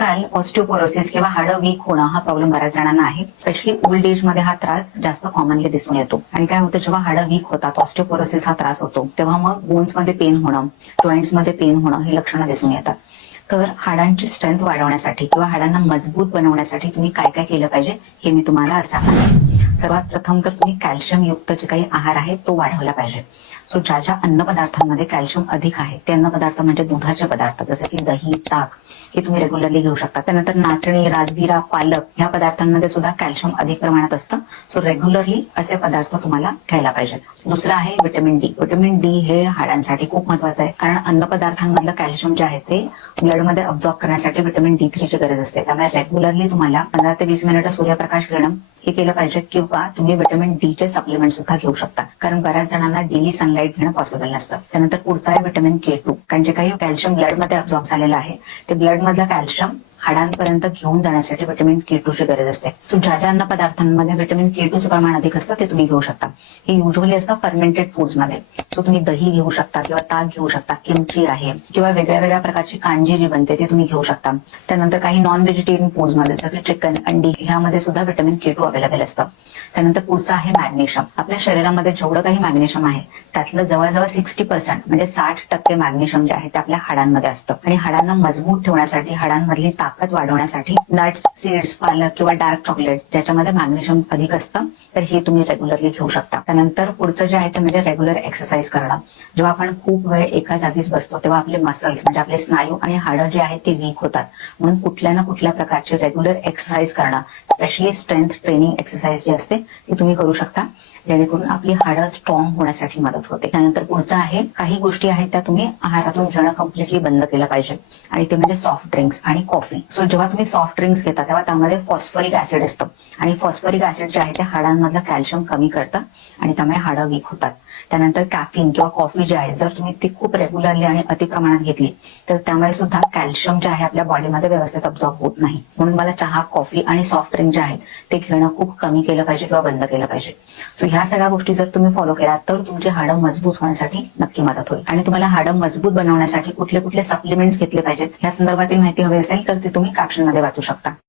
आजकाल ऑस्टिओपोरोसिस किंवा हाडं वीक होणं हा प्रॉब्लेम बऱ्याच जणांना आहे. स्पेशली ओल्ड एज मध्ये हा त्रास जास्त कॉमनली दिसून येतो. आणि काय होतं, जेव्हा हाडं वीक होतात, ऑस्टिओपोरोसिस हा त्रास होतो, तेव्हा मग बोन्स मध्ये पेन होणं, जॉईंट्स मध्ये पेन होणं ही लक्षणं दिसून येतात. तर हाडांची स्ट्रेंथ वाढवण्यासाठी किंवा हाडांना मजबूत बनवण्यासाठी तुम्ही काय काय केलं पाहिजे हे मी तुम्हाला आज सांगणार. सर्वात प्रथम तर तुम्ही कॅल्शियम युक्त जे काही आहार आहे तो वाढवला पाहिजे. सो ज्या अन्नपदार्थांमध्ये कॅल्शियम अधिक आहे ते अन्नपदार्थ म्हणजे दुधाचे पदार्थ, जसे की दही, ताक हे तुम्ही रेग्युलरली घेऊ शकता. त्यानंतर नाचणी, राजगिरा, पालक ह्या पदार्थांमध्ये सुद्धा कॅल्शियम अधिक प्रमाणात असतं. सो रेग्युलरली असे पदार्थ तुम्हाला घ्यायला पाहिजेत. दुसरं आहे व्हिटॅमिन डी. व्हिटॅमिन डी हे हाडांसाठी खूप महत्वाचं आहे, कारण अन्नपदार्थांमधलं कॅल्शियम जे आहे ते ब्लडमध्ये अब्झॉर्ब करण्यासाठी व्हिटॅमिन D3 ची गरज असते. त्यामुळे रेग्युलरली तुम्हाला 15 ते 20 मिनिटं सूर्यप्रकाश घेणं हे केलं पाहिजे, किंवा तुम्ही व्हिटॅमिन डी चे सप्लिमेंट सुद्धा घेऊ शकता, कारण बऱ्याच जणांना डेली सनलाईट घेणं पॉसिबल नसतं. त्यानंतर पुढचा आहे व्हिटॅमिन K2, कारण जे काही कॅल्शियम ब्लडमध्ये अब्झॉर्ब झालेलं आहे ते ब्लड मधलं कॅल्शियम हाडांपर्यंत घेऊन जाण्यासाठी व्हिटॅमिन K2 ची गरज असते. सो ज्या अन्न पदार्थांमध्ये व्हिटॅमिन K2 चं प्रमाण अधिक असतं ते तुम्ही घेऊ शकता. हे युजली असतं फर्मेंटेड फूड्स मध्ये. सो तुम्ही दही घेऊ शकता किंवा ताक घेऊ शकता, किमची आहे किंवा वेगळ्या वेगळ्या प्रकारची कांजी जी बनते ते तुम्ही घेऊ शकता. त्यानंतर काही नॉन व्हेजिटेरियन फूड्स मध्ये जसं की चिकन, अंडी ह्यामध्ये सुद्धा व्हिटॅमिन K2 अवेलेबल असतं. त्यानंतर पुढचं आहे मॅग्नेशियम. आपल्या शरीरामध्ये जेवढं काही मॅग्नेशियम आहे त्यातलं जवळजवळ 60% म्हणजे 60% मॅग्नेशियम जे आहे ते आपल्या हाडांमध्ये असतं. आणि हाडांना मजबूत ठेवण्यासाठी, हाडांमधली ताकद वाढवण्यासाठी नट्स, सीड्स, पालक किंवा डार्क चॉकलेट ज्याच्यामध्ये मॅग्नेशियम अधिक असतं तर हे तुम्ही रेग्युलरली घेऊ शकता. त्यानंतर पुढचं जे आहे ते म्हणजे रेग्युलर एक्सरसाइज करणं. जेव्हा आपण खूप वेळ एका जागीच बसतो तेव्हा आपले मसल्स म्हणजे आपले स्नायू आणि हाडं जे आहेत ते वीक होतात. म्हणून कुठल्या ना कुठल्या प्रकारची रेग्युलर एक्सरसाइज करणं, स्पेशली स्ट्रेंथ ट्रेनिंग एक्सरसाइज जी असते ती तुम्ही करू शकता, जेणेकरून आपली हाडं स्ट्रॉंग होण्यासाठी मदत होते. त्यानंतर पुढचं आहे, काही गोष्टी आहेत त्या तुम्ही आहारातून घेणं कम्प्लिटली बंद केलं पाहिजे, आणि ते म्हणजे सॉफ्ट ड्रिंक्स आणि कॉफी. सो जेव्हा तुम्ही सॉफ्ट ड्रिंक्स घेता तेव्हा त्यामध्ये फॉस्फरिक ऍसिड असतं, आणि फॉस्फरिक ऍसिड जे आहे ते हाडांमधलं कॅल्शियम कमी करतं आणि त्यामुळे हाडं वीक होतात. त्यानंतर कॅफिन किंवा कॉफी जी आहे जर तुम्ही ती खूप रेग्युलरली आणि अति प्रमाणात घेतली तर त्यामुळे सुद्धा कॅल्शियम जे आहे आपल्या बॉडीमध्ये व्यवस्थित अब्झॉर्ब होत नाही. म्हणून मला चहा, कॉफी आणि सॉफ्ट ड्रिंक जे आहेत ते घेणं खूप कमी केलं पाहिजे किंवा बंद केलं पाहिजे. सो ह्या सगळ्या गोष्टी जर तुम्ही फॉलो केला तर तुमची हाडं मजबूत होण्यासाठी नक्की मदत होईल. आणि तुम्हाला हाडं मजबूत बनवण्यासाठी कुठले कुठले सप्लिमेंट्स घेतले पाहिजेत या संदर्भातील माहिती हवी असेल तर ती तुम्ही कॅप्शन मध्ये वाचू शकता.